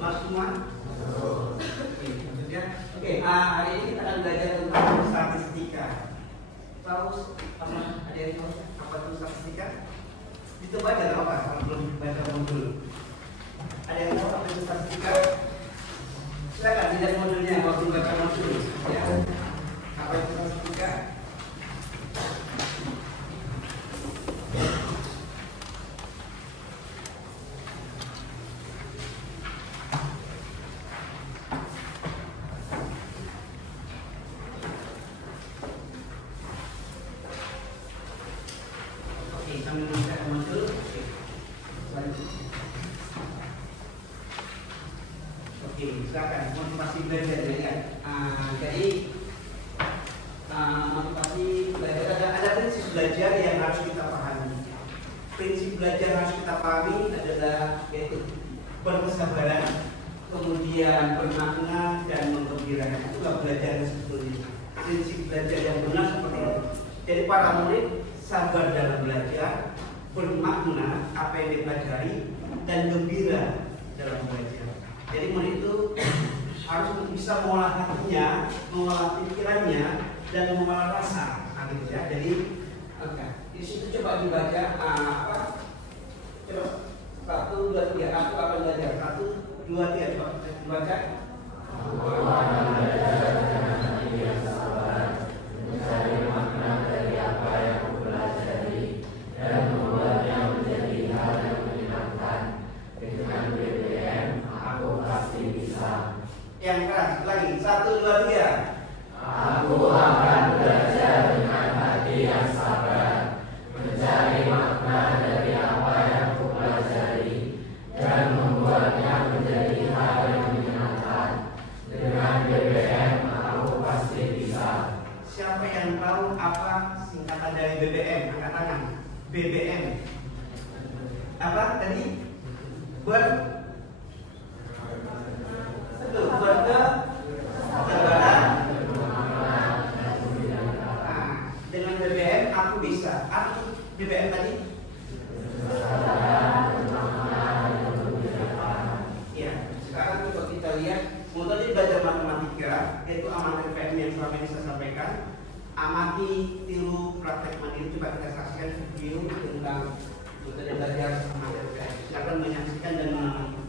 Masuk semua? Oke, maksudnya. Oke, hari ini kita akan belajar tentang statistika. Tahu apa? Ada yang tahu apa itu statistika? Dicoba aja nggak apa kalau belum baca modul. Ada yang tahu apa itu statistika? Silakan lihat modulnya waktu baca modul. Ya. Apa itu statistika? Silakan motivasi belajar ya. Jadi motivasi belajar ada prinsip belajar yang harus kita pahami. Prinsip belajar harus kita pahami adalah yaitu berkesabaran, kemudian bermakna dan menggembirakan. Itulah belajar sebetulnya. Prinsip belajar yang benar seperti itu. Jadi para murid sabar dalam belajar, bermakna apa yang dipelajari dan gembira dalam belajar. Jadi murid itu harus bisa mengolah hatinya, mengolah pikirannya, dan mengolah rasa, gitu ya. Jadi, di situ coba dibaca apa? Coba 1, 2, 3. Aku akan belajar 1, 2, 3. Coba dibaca. Aku akan belajar dengan hati yang sabar, mencari makna dari apa yang aku pelajari, dan membuatnya menjadi hal yang menyenangkan. Dengan BBM aku pasti bisa. Yang keras lagi 1, 2, 3. Aku akan belajar dengan hati yang sabar, mencari makna dari apa yang aku pelajari dan membuatnya menjadi hal yang menyenangkan. Dengan BBM aku pasti bisa. Siapa yang tahu apa singkatan dari BBM? Angkat tangan. BBM apa tadi? Dengan BBM aku bisa. Apa BBM tadi? Ya, sekarang coba kita lihat. Mau tadi belajar matematika, yaitu amanat PPM yang selama ini saya sampaikan. Amati, tiru, praktek mandiri. Coba kita saksikan video tentang metode belajar amanat PPM. Silakan menyaksikan dan mengamati.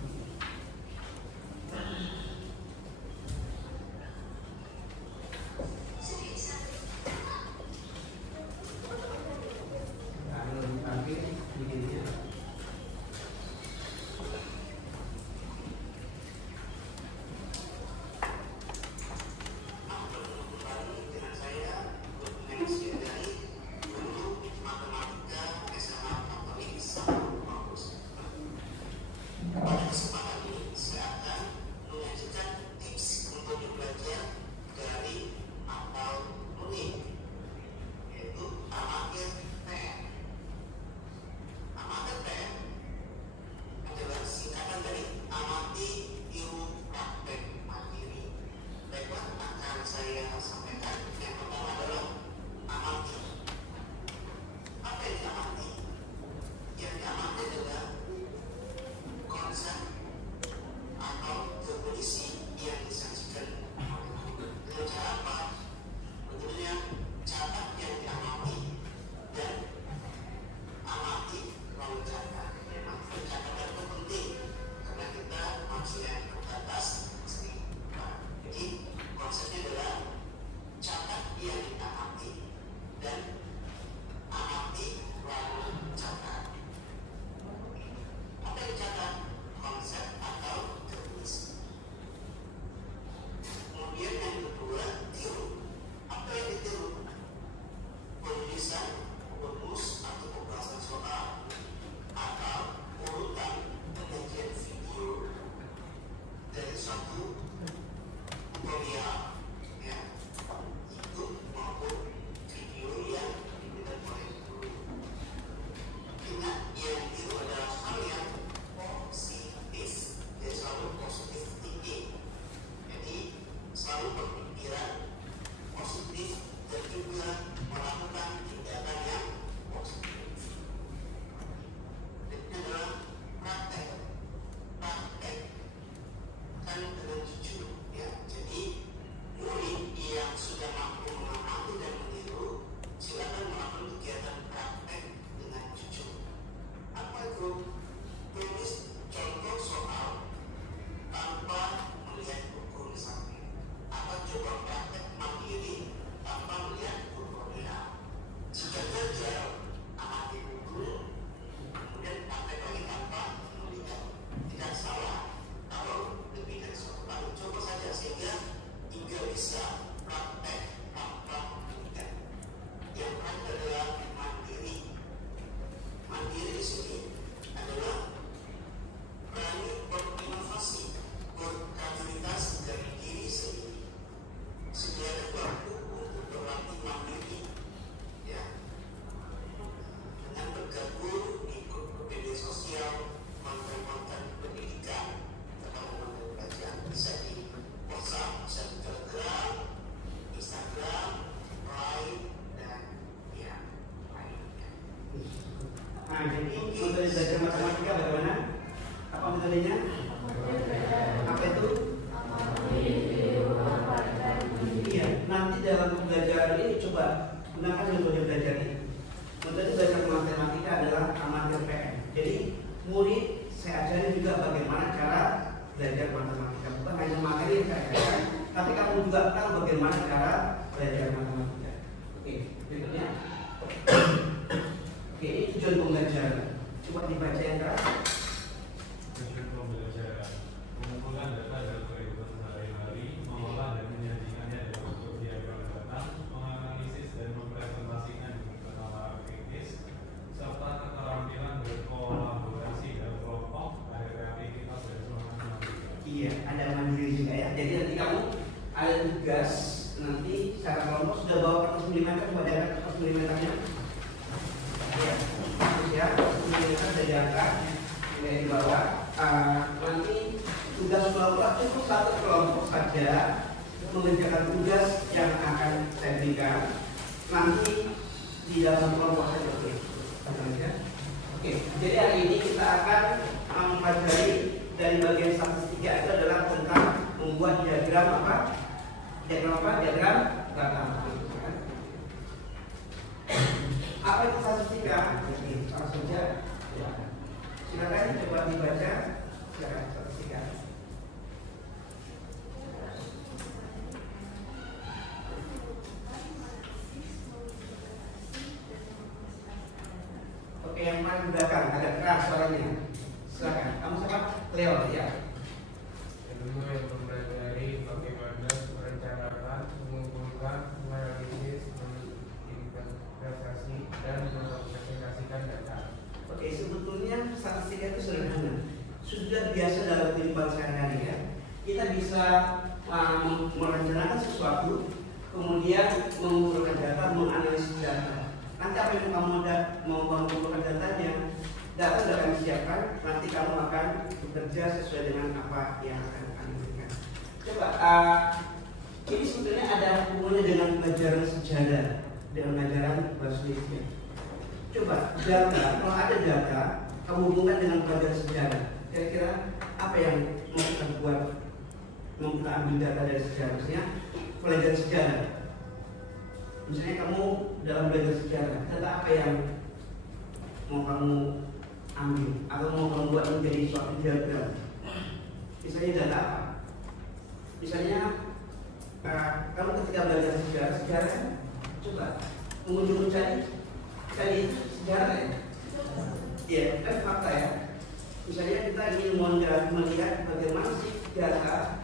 dilakukan dengan jujur, ya. Jadi murid yang sudah mampu mengamati dan meniru, silakan melakukan kegiatan praktek dengan jujur. Apa itu? Tulis contoh soal tanpa melihat buku misalnya. Apa coba praktek mandiri tanpa melihat buku koordinat. Jika gagal, amati buku, kemudian praktek lagi tanpa melihat. Tidak salah kalau lebih dari satu kali. Coba saja sehingga hingga bisa praktek tanpa melihat. Yang terakhir adalah mandiri. Mandiri di sini adalah berani berinovasi, berkreativitas dari diri sendiri. Sediakan waktu untuk berlatih mandiri, ya, dengan bergabung ikut ke media sosial, konten-konten pendidikan, konten belajar, bisa di WhatsApp, bisa di Telegram, Instagram, Line, dan ya lainnya. Nah, jadi metode belajar matematika bagaimana? Apa metodenya? Apa itu? Iya, nanti dalam pembelajaran ini coba gunakan metode belajar ini. Metode belajar matematika adalah amatir PM. Jadi murid saya ajarin juga bagaimana cara belajar matematika. Bukan hanya materi yang saya ajarkan, tapi kamu juga tahu bagaimana cara belajar matematika. Oke, berikutnya. Oke, ini tujuan pembelajaran. Coba dibaca yang keras. Tujuan pembelajaran: mengumpulkan data dari kehidupan sehari-hari, mengolah dan menyajikannya dalam bentuk diagram data, menganalisis dan mempresentasikan dengan cara kritis, serta keterampilan berkolaborasi dalam kelompok, ada kreativitas dan semangat mandiri. Iya, ada mandiri juga ya. Jadi nanti kamu ada tugas nanti secara kelompok sudah bawa kertas milimeter, coba diangkat kertas milimeternya. Ya, terus ya, milimeter sudah diangkat di bawah. Nanti tugas kelompok cukup satu kelompok saja mengerjakan tugas yang akan saya berikan. Nanti di dalam kelompok saja, oke. Oke, jadi hari ini kita akan mempelajari dari bagian statistika itu adalah tentang membuat diagram apa? Diagram apa? Diagram data. Apa itu statistika? Langsung saja. Silakan coba dibaca. Silakan statistika. Oke, yang paling belakang agak keras suaranya. Silakan. Kamu siapa? Leo ya. Ilmu yang mempelajari bagaimana merencanakan, mengumpulkan, menganalisis, menginterpretasi, dan mempresentasikan data. Oke, sebetulnya statistika itu sederhana. Sudah biasa dalam kehidupan sehari-hari ya. Kita bisa merencanakan sesuatu, kemudian mengumpulkan data, menganalisis data. Nanti apa yang kamu mau mengumpulkan datanya, data sudah akan disiapkan. Nanti kamu akan bekerja sesuai dengan apa yang akan kami berikan. Coba, ini sebetulnya ada hubungannya dengan pelajaran sejarah, dengan pelajaran bahasa Indonesia. Coba data, kalau ada data, kamu hubungkan dengan pelajaran sejarah. Kira-kira apa yang mau kita buat? Mau kita ambil data dari sejarah, misalnya pelajaran sejarah. Misalnya kamu dalam belajar sejarah, data apa yang mau kamu ambil atau mau kamu buat menjadi suatu diagram? Misalnya data apa? Misalnya kamu ketika belajar sejarah, coba mengunjungi cari sejarah ya. Iya, kan fakta ya. Misalnya kita ingin melihat bagaimana sih data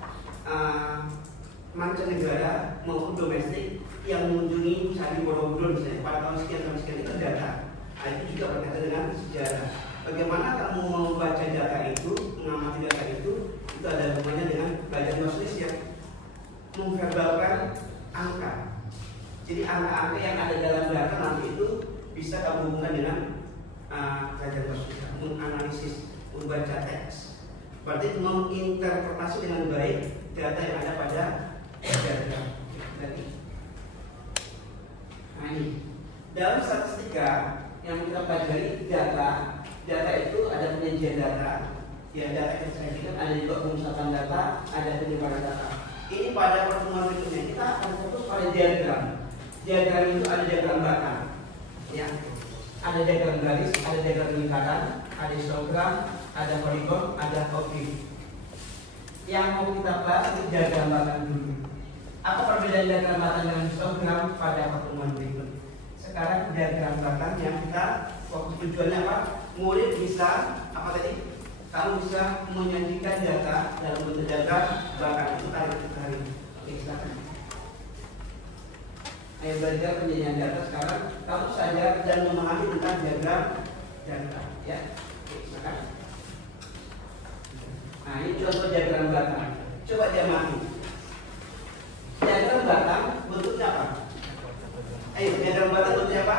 mancanegara maupun domestik yang mengunjungi Candi Borobudur misalnya pada tahun sekian itu data. Nah, itu juga berkaitan dengan sejarah. Bagaimana kamu membaca data itu, mengamati data itu ada hubungannya dengan belajar nulis yang memverbalkan angka. Jadi angka-angka yang ada dalam data nanti itu bisa kamu hubungkan dengan belajar nulis, menganalisis, membaca teks. Berarti menginterpretasi dengan baik data yang ada pada data. Nah ini dalam statistika yang kita pelajari data itu ada penyajian data Ya, data yang disajikan, ada juga pemusatan data, ada penyebaran data. Ini pada pertemuan berikutnya kita akan fokus pada diagram. Diagram itu ada diagram batang, ya, ada diagram garis, ada diagram lingkaran, ada histogram, ada poligon, ada objek. Yang mau kita bahas itu diagram batang dulu. Apa perbedaan diagram batang dengan histogram pada pertemuan berikut? Sekarang diagram batang yang kita fokus tujuannya apa? Murid bisa apa tadi? Kamu bisa menyajikan data dalam bentuk diagram batang itu tarik. Oke, silakan. Ayo belajar penyajian data sekarang. Kamu saja dan memahami tentang diagram data, ya. Oke, silakan. Nah, ini contoh diagram batang. Coba diamati. Diagram batang bentuknya apa? Ayo, diagram batang bentuknya apa?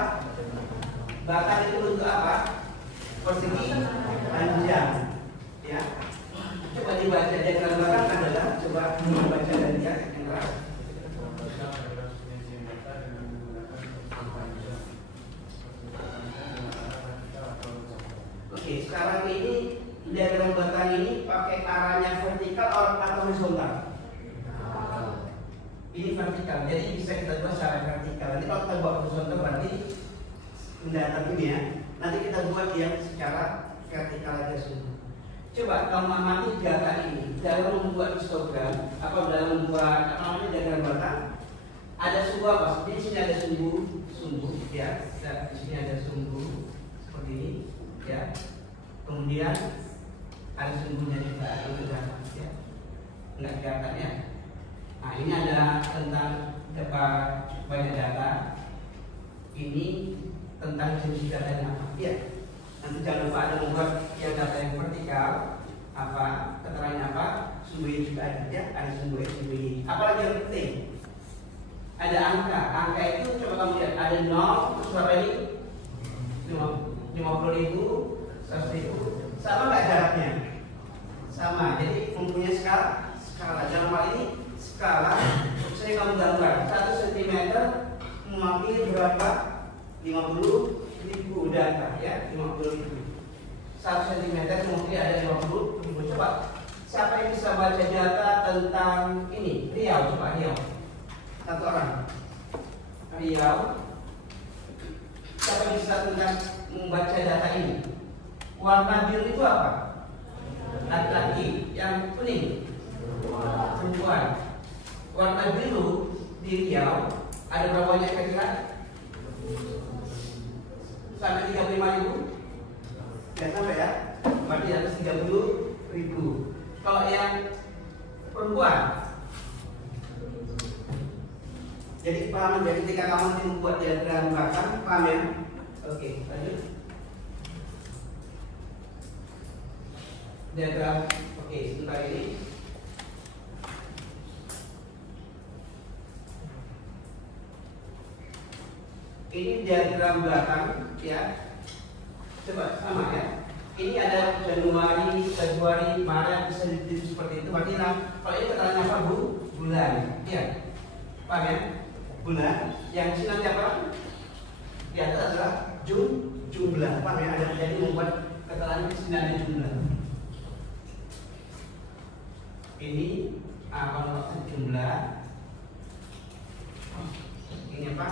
Batang itu bentuk apa? Persegi panjang. Ya. Coba dibaca diagram batang adalah coba membaca dari yang keras. Oke, sekarang ini diagram batang ini pakai arahnya vertikal atau horizontal? Ini vertikal, jadi bisa kita buat secara vertikal. Nanti kalau kita buat horizontal berarti mendatar ini ya. Nanti kita buat yang secara vertikal aja semua. Coba kamu amati data ini dalam membuat histogram atau dalam membuat apa namanya diagram batang. Ada sumbu apa? Di sini ada sumbu, ya. Di sini ada sumbu seperti ini, ya. Kemudian ada sumbunya juga, ya. Enggak kelihatan ya. Nah, ini ada tentang banyak data. Ini tentang jenis data yang apa? Ya. Nanti jangan lupa ada membuat yang data yang vertikal, apa keterangan apa, sumbernya juga ada, ya. Ada sumber ini. Apalagi yang penting? Ada angka itu coba kamu lihat. Ada 0, terus berapa ini? 50.000, 100.000. Sama nggak jaraknya? Sama. Jadi mempunyai skala. Dalam hal ini skala, saya kamu gambar 1 cm mewakili berapa? 50.000 data, ya, 50.000. 1 cm mewakili ada 50.000. Coba, siapa yang bisa baca data tentang ini? Riau, coba Riau. Satu orang. Riau. Siapa yang bisa tentang membaca data ini? Warna biru itu apa? Laki-laki. Yang kuning perempuan. Warna biru di Riau ada berapa banyak kira-kira? Sampai 35.000? Tidak sampai ya? Berarti atas 30.000. Kalau yang perempuan, jadi paham ya ketika kamu nanti membuat diagram batang, paham ya? Oke, lanjut. Diagram, oke, sebentar ini. Ini diagram batang, ya. Coba sama ya. Ini ada Januari, Februari, Maret, bisa ditulis seperti itu. Berarti kalau ini keterangan apa bulan, ya. Paham ya? Bulan. Yang sini nanti apa? Di atas adalah jumlah. Paham ya? Ada jadi membuat keterangan di sini ada jumlah. Ini apa maksud jumlah? Ini apa?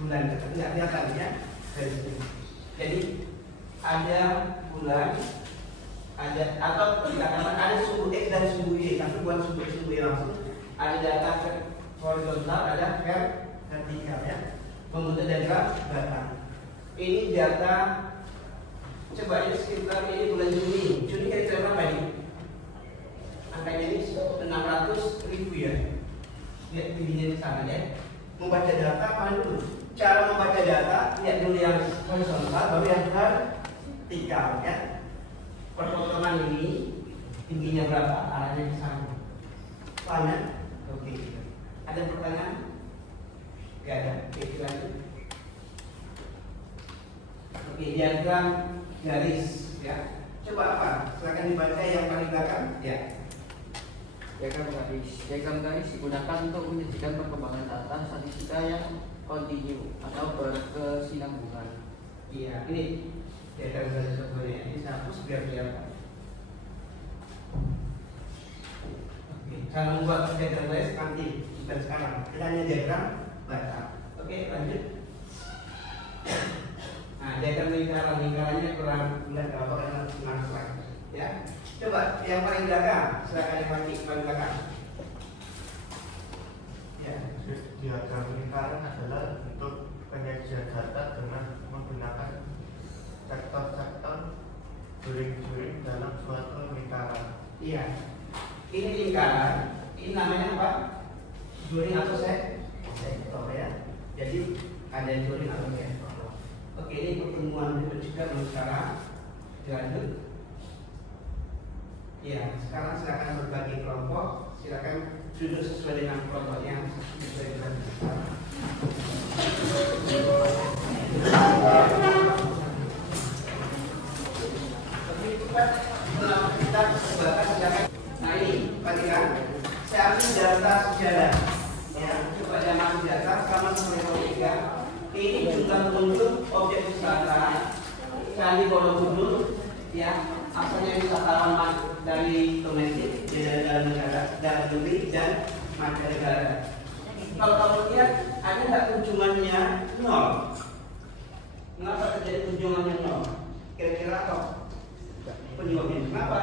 Bulan, tidak kelihatan ya dari sini. Jadi ada bulan, ada atau dikatakan ada sumbu X dan sumbu Y, tapi bukan sumbu X sumbu Y langsung. Ada data horizontal, ada vertikal ya. Membentuk diagram batang. Ini data, coba ini sekitar ini bulan Juni. Juni kira-kira berapa ini? Angkanya ini 600.000 ya. Lihat tingginya di sana ya. Membaca data mana dulu? Cara membaca data, lihat dulu yang horizontal, baru yang vertikal ya. Perpotongan ini tingginya berapa? Arahnya ke sana. Paham ya? Oke. Ada pertanyaan? Gak ada. Oke, lanjut. Oke, diagram garis ya. Coba apa? Silakan dibaca yang paling belakang. Ya. Diagram garis digunakan untuk menunjukkan perkembangan data statistika yang kontinu atau berkesinambungan. Iya, ini Diagram dari sumbernya ini hapus biar kelihatan. Oke, cara membuat diagram list nanti bukan sekarang. Kita hanya diagram baca. Oke, lanjut. Nah, diagram lingkarannya kurang bulan berapa karena senang ya. Coba yang paling belakang, silakan yang paling belakang. Ya. Diagram lingkaran adalah untuk penyajian data dengan menggunakan sektor-sektor juring-juring dalam suatu lingkaran. Iya. Ini lingkaran. Ini namanya apa? Juring atau sektor ya. Jadi ada juring atau sektor. Oke, ini pertemuan juga sekarang. Dilanjut. Ya, sekarang silakan berbagi kelompok. Silakan duduk sesuai dengan kelompoknya sesuai dengan kita sebatas silakan. Nah ini perhatikan, saya ambil data sejarah ya, coba jangan data sama seperti 3. Ini jumlah pengunjung objek wisata Candi Borobudur ya, asalnya wisatawan dari domestik, dari dalam negara, dalam negeri dan mancanegara. Kalau kamu lihat, ada nggak kunjungannya 0? Kenapa terjadi kunjungannya 0? Kira-kira apa penyebabnya? Kenapa?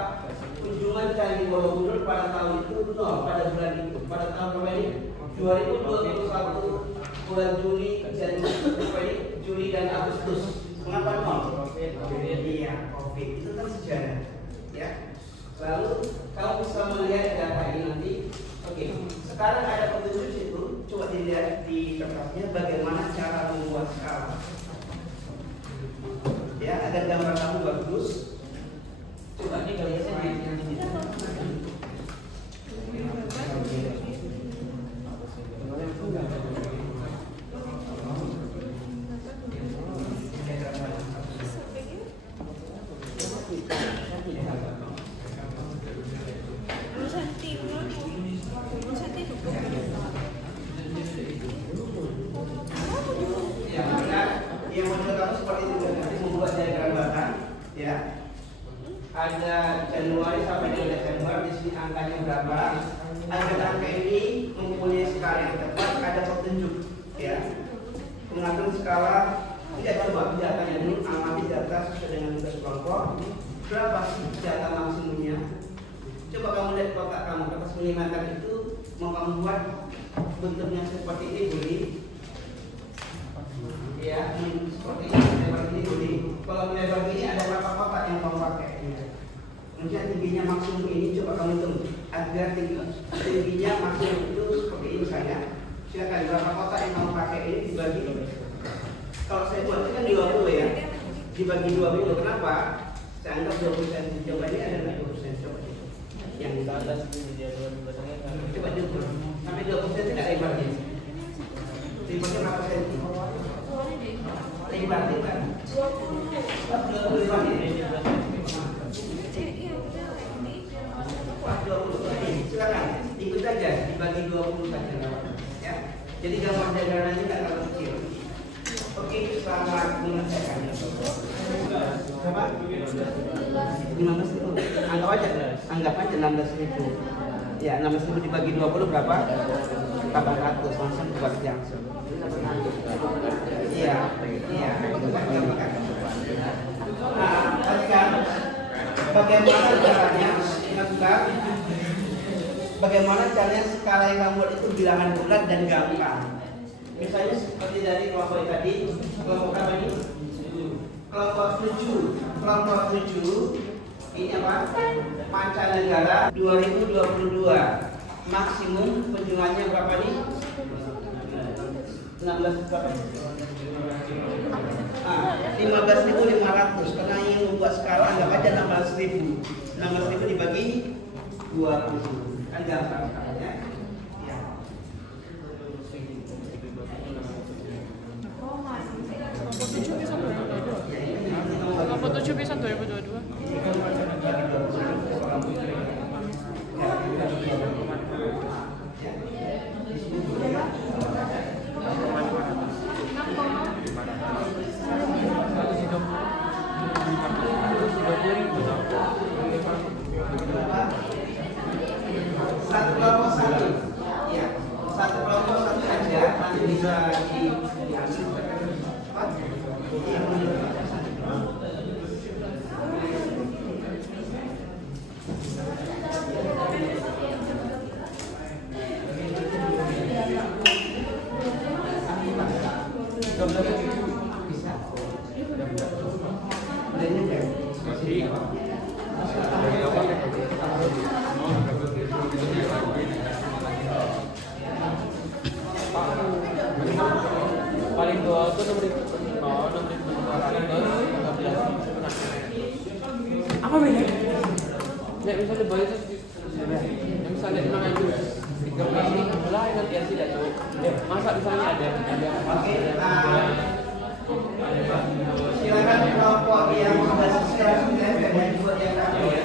Kunjungan Candi Borobudur pada tahun itu 0, pada bulan itu, pada tahun berapa ini? 2021 bulan Juli dan Juli dan Agustus. Mengapa 0? Iya, COVID itu kan sejarah, ya. Lalu kamu bisa melihat data ini nanti. Oke, sekarang ada petunjuk itu. Coba dilihat di kertasnya bagaimana cara membuat skala. Ya, agar gambar kamu bagus. Coba ini kalian slide-nya. Ada Januari sampai dengan Desember, di sini angkanya berapa? Agar angka ini mempunyai skala yang tepat, ada petunjuk, ya. Mengatur skala, tidak coba datanya dulu, amati data sesuai dengan tugas kelompok. Berapa sih data maksimumnya? Coba kamu lihat kotak kamu, kertas mengingatkan itu mau kamu buat bentuknya seperti ini, boleh? Ya, seperti ini boleh. Kalau lebar ini ada berapa kotak yang kamu pakai? Kemudian tingginya maksimum ini coba kamu hitung agar tingginya maksimum itu seperti ini misalnya. Silakan berapa kotak yang kamu pakai ini dibagi. Kalau saya buat ini kan 20 ya, dibagi 20. Kenapa? Saya anggap 20%. Coba ini ada 20%. Coba yang di atas coba diukur sampai 20% tidak lebarnya. Lebarnya berapa senti? Lebar. 25 ini. Silakan ikut saja dibagi 20 saja ya. Jadi gambar diagramnya tidak terlalu kecil. Oke, selamat mengerjakan. Berapa? 15.000. Anggap aja 16.000. Ya, 16.000 dibagi 20 berapa? 800 langsung buat langsung. Iya. Nah, perhatikan bagaimana caranya menentukan bagaimana caranya skala yang kamu buat itu bilangan bulat dan gampang. Misalnya seperti dari kelompok tadi, kelompok apa ini? Kelompok 7. Kelompok 7 ini apa? Mancanegara 2022. Maksimum kunjungannya berapa nih? 16 berapa? 15.500 karena yang membuat skala anggap aja 16.000. 16.000 dibagi 20 kan gampang skalanya. Ya. Kelompok 7 bisa 2022. Nek misalnya balik terus yang misalnya 613 ini mulai nanti ya tidak tuh. Masa misalnya ada Oke, silakan kelompok yang sudah selesai dan juga yang kami ya.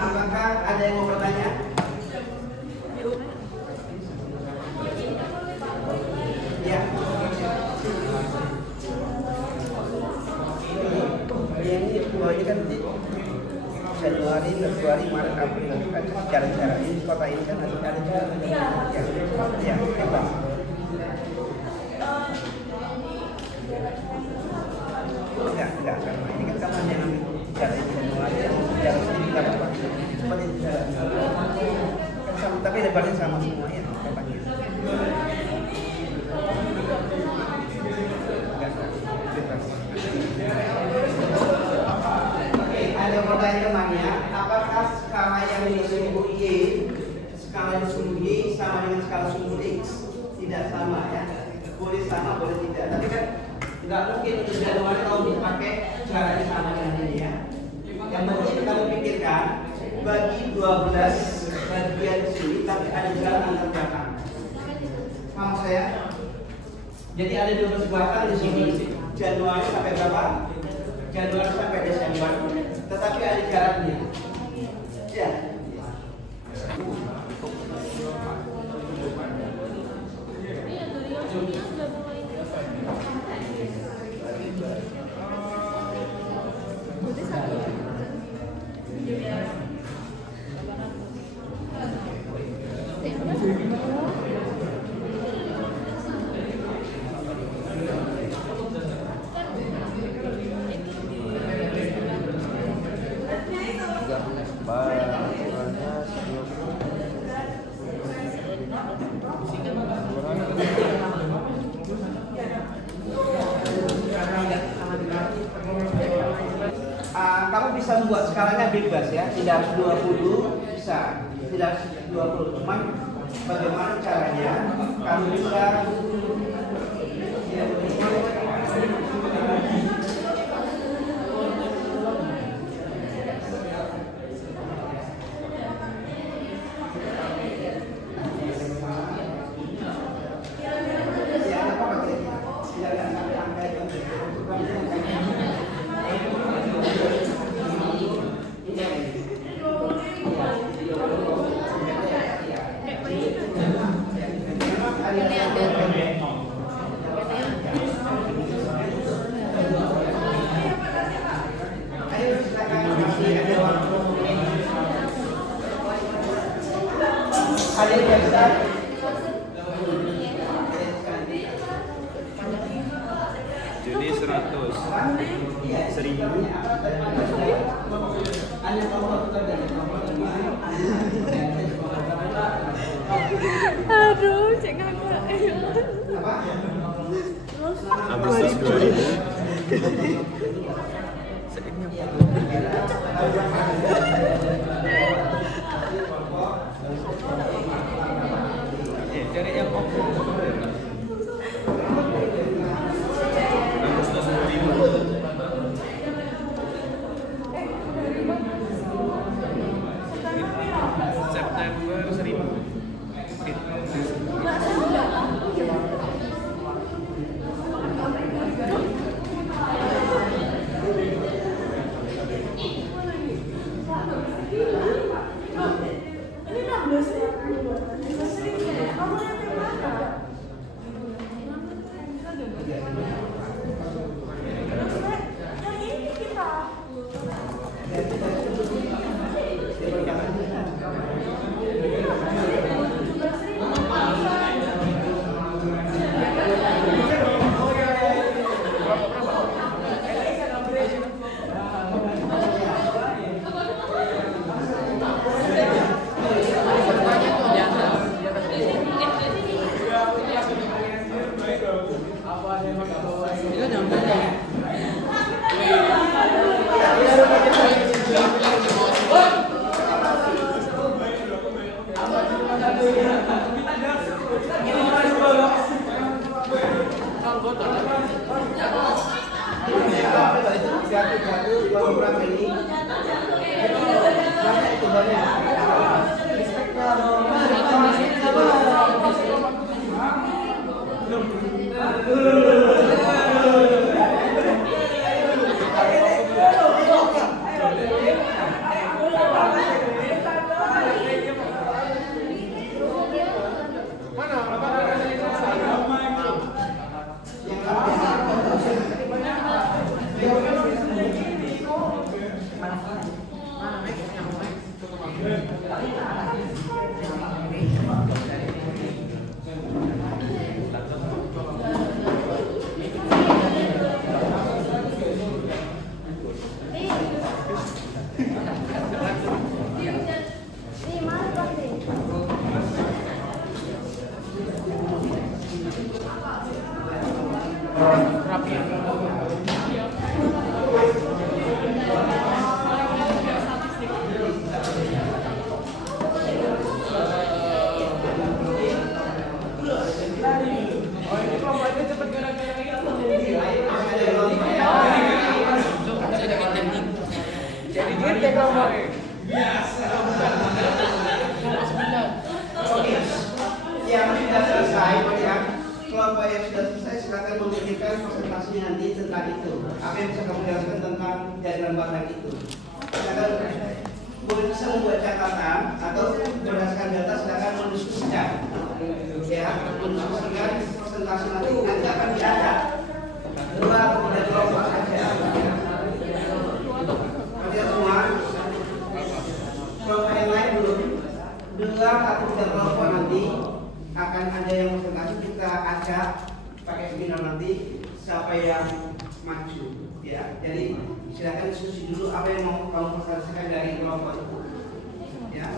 Apakah ada yang mau bertanya? Ya. Ini ini kan Januari, Februari, Maret, April ada cara-cara ini kota ini kan ada cara. Ya, apa? Enggak, karena ini kan kamu yang cara ini Januari, cara sendiri kita apa? Seperti cara. Sama, tapi lebarnya sama semua ya, kotanya. Ada pertanyaan temannya, apakah skala yang di sumbu Y, skala di sumbu Y sama dengan skala sumbu X? Tidak sama ya, boleh sama, boleh tidak. Tapi kan nggak mungkin untuk Januari tahun ini pakai cara yang sama dengan ini ya. Yang penting kamu pikirkan, bagi 12 bagian di sini, tapi ada jalan antar batang. Paham saya? Jadi ada 12 batang di sini, Januari sampai berapa? Januari sampai Desember, tetapi ada jaraknya. Ya. Kamu bisa membuat skalanya bebas ya, tidak harus 20, bisa, tidak harus 20, cuman bagaimana caranya kamu bisa Jadi 100 1000 Aduh, cek ngakak. Agustus 2000 cari yang Agustus 2000 September 1000 Ini 16 ya? 16 ya? Kamu yang mana? itu jatuh program ini. Masa itu banyak. Yang sudah selesai, ya. Kelompok yang sudah selesai silakan memberikan presentasi nanti tentang itu. Apa yang bisa kamu jelaskan tentang diagram barang itu? Silakan bisa membuat catatan atau berdasarkan data silakan mendiskusikan. Ya, mendiskusikan presentasi nanti akan diajak 2 atau 3 kelompok saja. Oke semua. Kelompok yang lain belum. 2 atau 3 kelompok nanti akan ada yang presentasi, kita ajak pakai seminar nanti siapa yang maju, ya. Jadi silakan diskusi dulu apa yang mau kamu presentasikan dari kelompok itu, ya.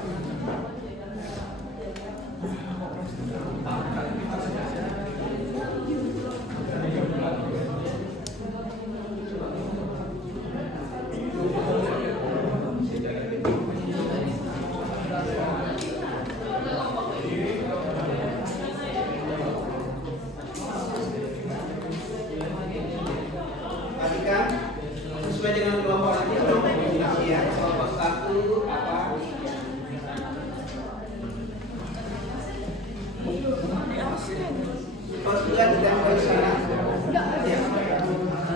Sesuai dengan kelompok nanti kelompok komunikasi, ya. Kelompok 1 apa? Oh, sudah tidak mau di sana. Ya.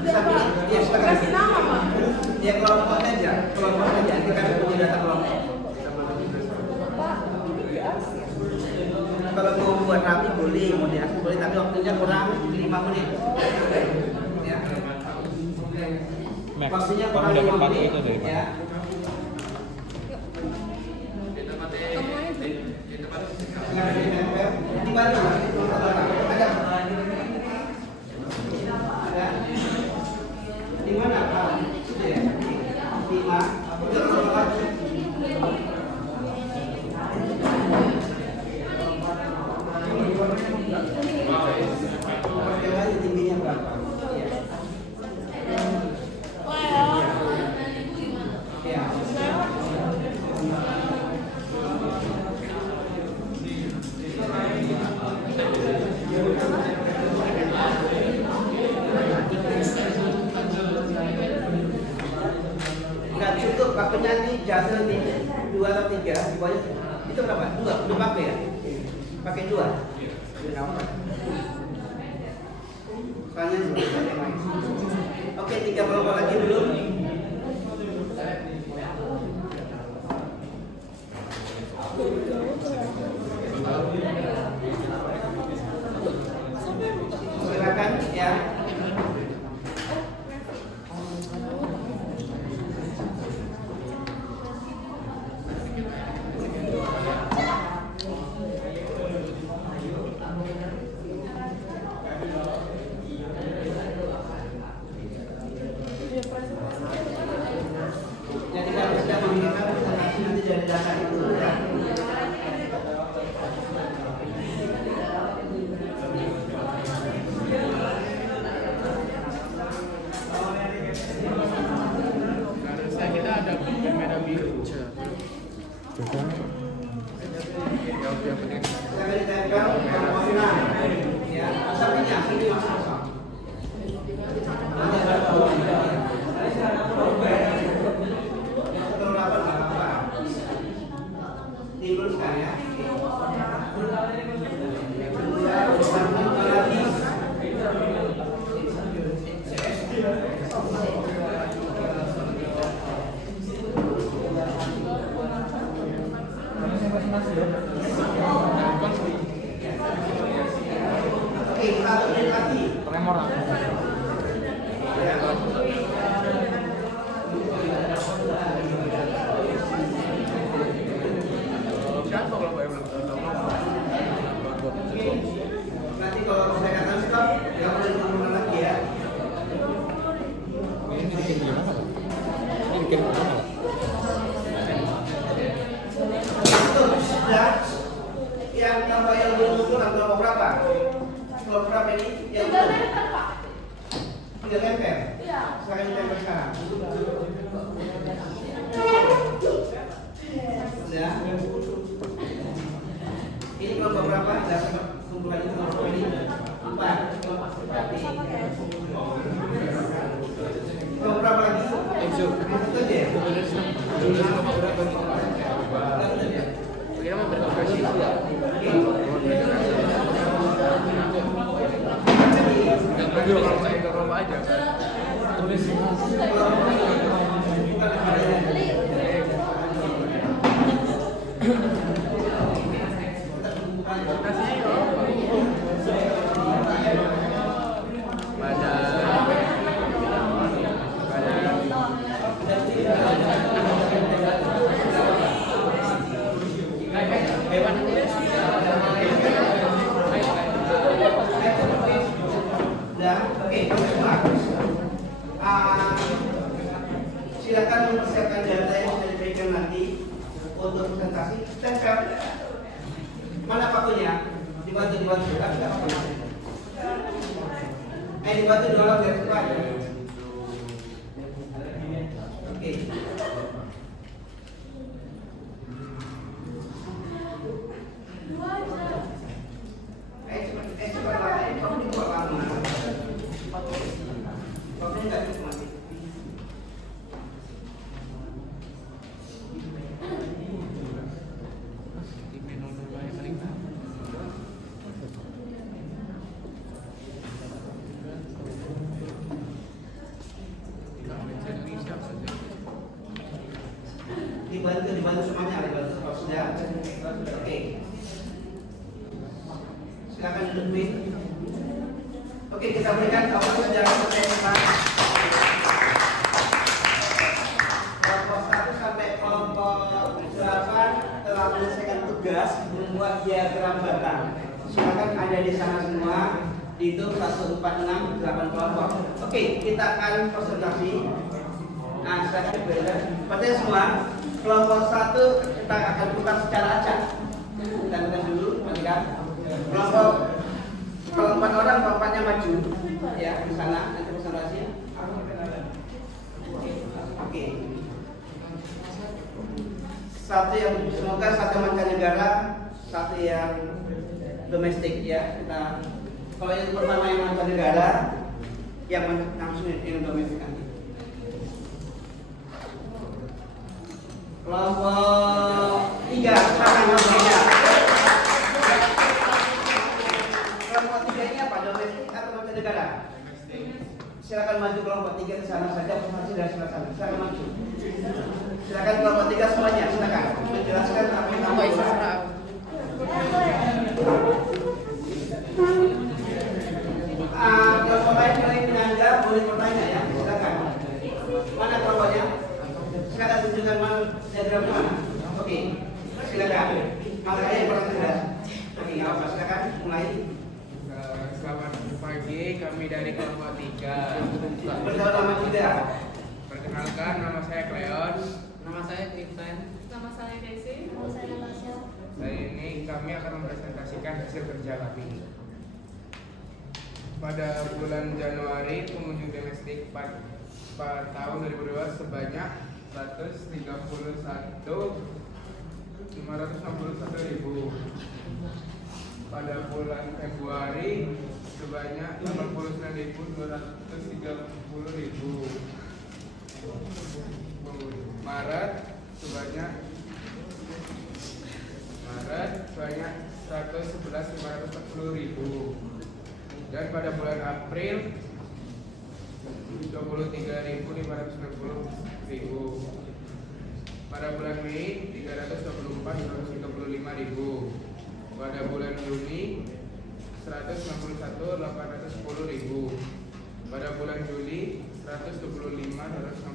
Tapi ya silakan. Ya kelompok aja, kelompok aja. Kita punya data kelompok. Kalau mau buat rapi boleh, moderasi boleh, tapi waktunya kurang 5 menit. Ya. Maksudnya kurang 5 menit, ya. Di mana? Ada. Di mana Pak? Ya. 5. Perkiraan tingginya berapa? Nggak cukup waktunya nih, jatuh nih 2 atau 3 di bawah itu berapa? 2, udah pakai ya? Pakai 2. Soalnya oke, 3 kelompok lagi dulu. Silakan ya. Jadi kalau sudah menginginkan presentasi nanti dari data itu, ya. Kita ada merah biru. Silakan ditempel komponen, ya. Sampingnya, sini masuk. Oke, 1 menit lagi. Tremor aku. Siapa kalau Pak belum Nanti kalau saya katakan stop, nggak boleh diulang lagi ya. Ini bikin gimana, Pak? Ini bikin gimana? Sudah. Yang tambah yang belum kurang kelompok berapa? Kelompok berapa ini? Yang belum? Tidak tempel. Sekarang tempel sekarang. Sudah. Ini kelompok berapa? Dasar kumpulan ini kelompok ini 4. Kelompok berapa lagi? Itu aja. Kita mau berkompetisi ya. Yang kedua kalau saya ke Roma aja kan. Silakan mempersiapkan data yang sudah diberikan nanti untuk presentasi. Tempel. Mana pakunya? Dibantu. Tapi nggak pakai. Dibantu dulu biar cepat. Oke. Cepat lah. Kamu itu apa? Kamu nggak bisa mati. Dibantu semuanya, dibantu kalau sudah. Oke. Silakan duduk. Oke, kita berikan awal sejarah pertanyaan. Kelompok 1 sampai kelompok 8 telah menyelesaikan tugas membuat diagram batang. Silakan ada di sana semua. Itu 1, 4, 6, 8 kelompok. Oke, kita akan presentasi. Nah, silakan belajar. Pertanyaan semua. Kelompok 1 kita akan buka secara acak. Kita buka dulu, perhatikan. Kalau 4 orang, kelompoknya maju. Ya, di sana nanti presentasi. Oke. Satu yang semoga satu mancanegara, satu yang domestik ya. Kita kalau yang pertama yang mancanegara, yang langsung yang domestik nanti. Kelompok 3, silakan kelompoknya. Kelompok 3 ini apa? Domestik atau mancanegara? Silakan maju kelompok 3 ke sana saja, presentasi dari sebelah sana. Silakan maju. Silakan kelompok 3 semuanya, silakan menjelaskan apa yang kamu lakukan. Kelompok lain boleh penyangga, boleh bertanya ya, silakan. Mana kelompoknya? Silakan tunjukkan mana diagram mana. Oke, silakan. Makanya yang paling jelas. Oke, nggak apa, silakan mulai. Selamat pagi, kami dari kelompok 3. Beritahu nama juga. Perkenalkan, nama saya Cleon. Nama saya Vincent. Nama saya Desi. Nama saya Natasha. Hari ini kami akan mempresentasikan hasil kerja kami. Pada bulan Januari, pengunjung domestik pada tahun 2022 sebanyak 131.561.000. Pada bulan Februari sebanyak 89.230.000. Maret sebanyak 111.540.000. Dan pada bulan April 23.590.000. Pada bulan Mei 324.135.000. Pada bulan Juni 191.810.000. Pada bulan Juli 125.166.000.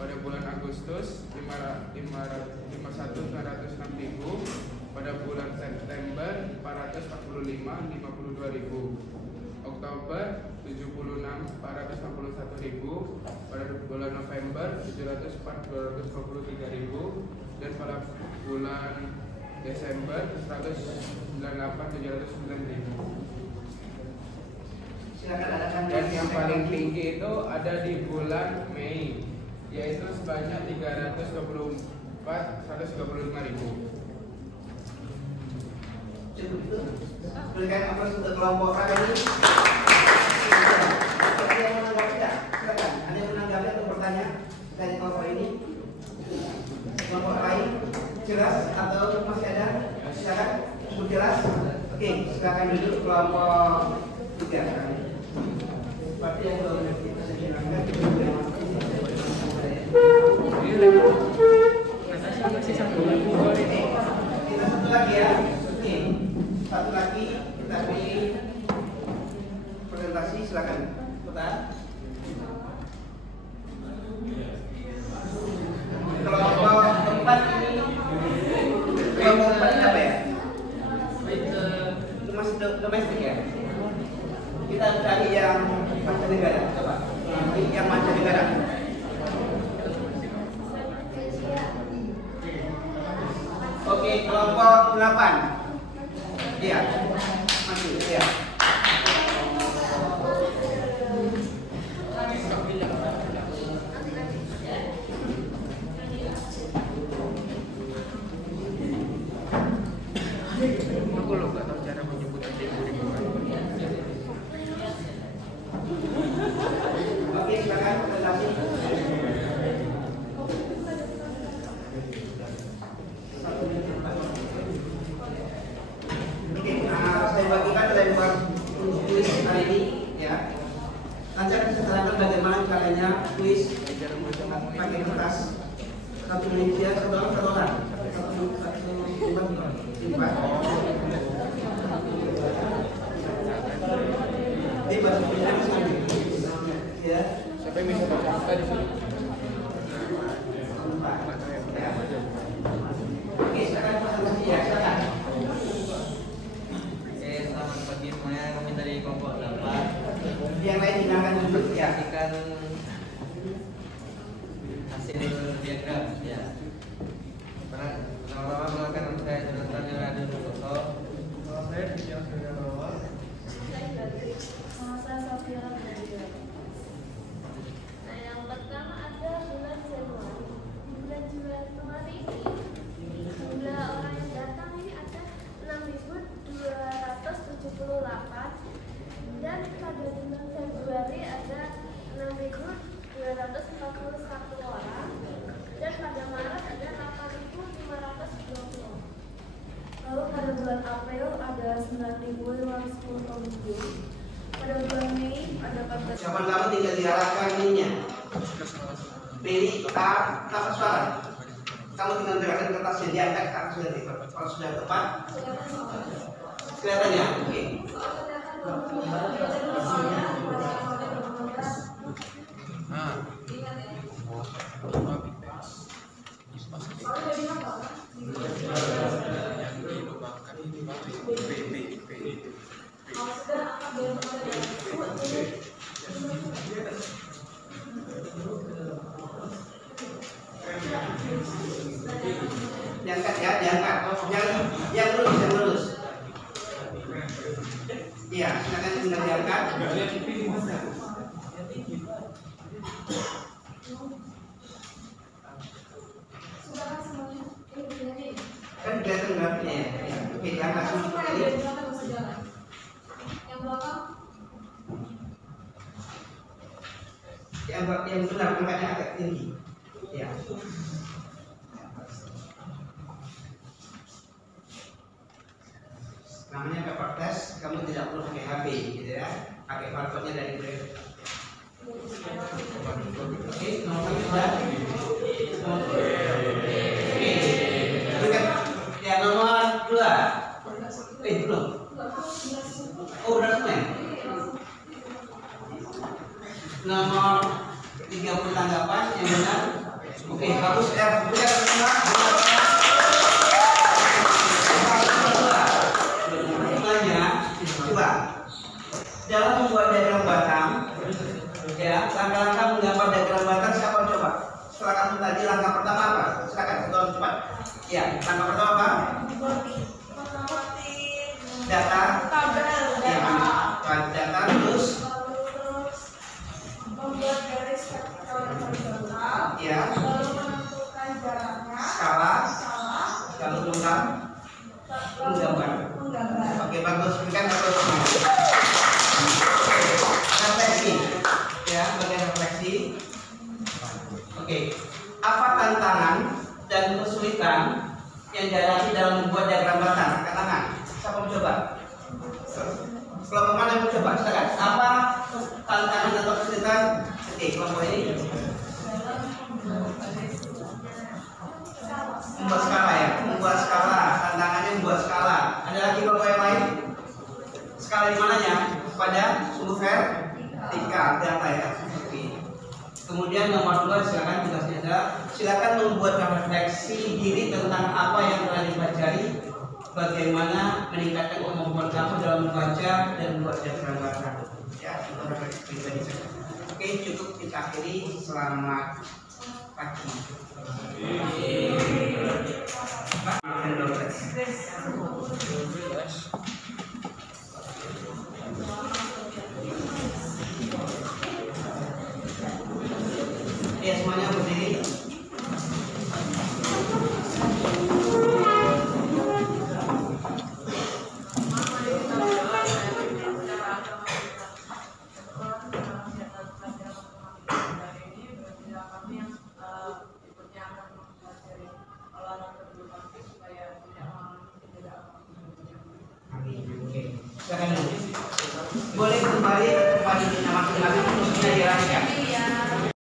Pada bulan Agustus 51.906.000. Pada bulan September 445.052.000. Oktober 76.461.000. Pada bulan November 704.223.000. Dan pada bulan Desember 198.709.000. Dan yang paling tinggi itu ada di bulan Mei, yaitu sebanyak 324.135.000. Berikan aplaus untuk kelompok A ini. Ada yang menanggapi tidak? Silakan. Ada yang menanggapi atau bertanya dari kelompok ini? Kelompok lain jelas atau masih ada? Silakan. Cukup jelas? Oke, silakan duduk kelompok 3. Berarti yang belum kita sediakan kita satu lagi ya. Oke, satu lagi kita beri presentasi, silakan. Putar. Kelompok 4 ini, kelompok 4 ini apa ya? Itu masih domestik ya? Kita cari yang mancanegara, coba. Yang mancanegara. Oke, kelompok 8. Iya. Masih, iya. Aku loh nggak tahu cara menyebut ribu-ribuan. Oke, silakan presentasi. Oke, saya bagikan dari kuis hari ini ya. Nanti akan saya terangkan bagaimana caranya kuis pakai kertas. Satu Indonesia, satu orang. Ini bahasa Indonesia masih ya. Siapa yang bisa baca kita di sini? Oke, silakan presentasi ya, silakan. Oke, selamat pagi semuanya. Kami dari kelompok 8. Yang lain silakan duduk ya. Kasihkan hasil diagram ya. Pertama-tama perkenalkan nama saya Jonathan Yonadun Nugroho. Kalau saya Dian Suryabawa. Nama saya Sofia Ramadhan. Nah, yang pertama ada bulan Januari. Di bulan Januari ini jumlah orang yang datang ini ada 6.278 dan pada bulan Februari ada 6.241 orang dan pada Maret ada 8.520. Lalu pada bulan April ada 9.510 pengunjung. Pada bulan Mei ada 14. Siapa kamu tinggal diarahkan ininya. Pilih kata suara. Kamu tinggal gerakan kertas yang diangkat kata sudah tepat. Kalau sudah tepat, kelihatannya. Oke. Diangkat ya, diangkat. Yang lurus. Iya, silakan tinggal diangkat. Kan kelihatan grafiknya ya. Oke, diangkat semua ini. Yang benar angkatnya agak tinggi. Ya. Namanya paper test, kamu tidak perlu pakai HP gitu ya. Pakai barcode-nya dari Braille. Oke, nomor satu sudah. Oke. Ya, nomor 2. Belum. Oh, udah semua ya? Nomor 30 tanggapan yang benar. Oke, bagus ya. Kemudian semua. Coba dalam membuat diagram batang, ya langkah-langkah menggambar diagram batang siapa coba? Setelah kamu tadi langkah pertama apa? Silakan tolong cepat. Ya, langkah pertama apa? Data. Ya, data terus. Membuat garis vertikal dan horizontal. Ya. Lalu menentukan jaraknya. Skala. Lalu menggambar. Oke, bagus. Berikan aplaus semua. Refleksi, ya, bagian refleksi. Oke, apa tantangan dan kesulitan yang dihadapi dalam membuat diagram batang? Angkat tangan. Siapa mau coba? Kelompok mana yang mau coba? Silakan. Apa tantangan atau kesulitan? Oke, kelompok ini. Membuat skala ya, membuat skala. Tantangannya membuat skala. Ada lagi kelompok yang lain? Skala di mananya? Pada sumber vertikal data ya. Oke. Kemudian nomor 2 silakan tugasnya ada. Silakan membuat refleksi diri tentang apa yang telah dipelajari. Bagaimana meningkatkan kemampuan kamu dalam membaca dan membuat diagram batang. Ya, itu refleksi pribadi saja. Oke, cukup kita akhiri. Selamat pagi. Pak,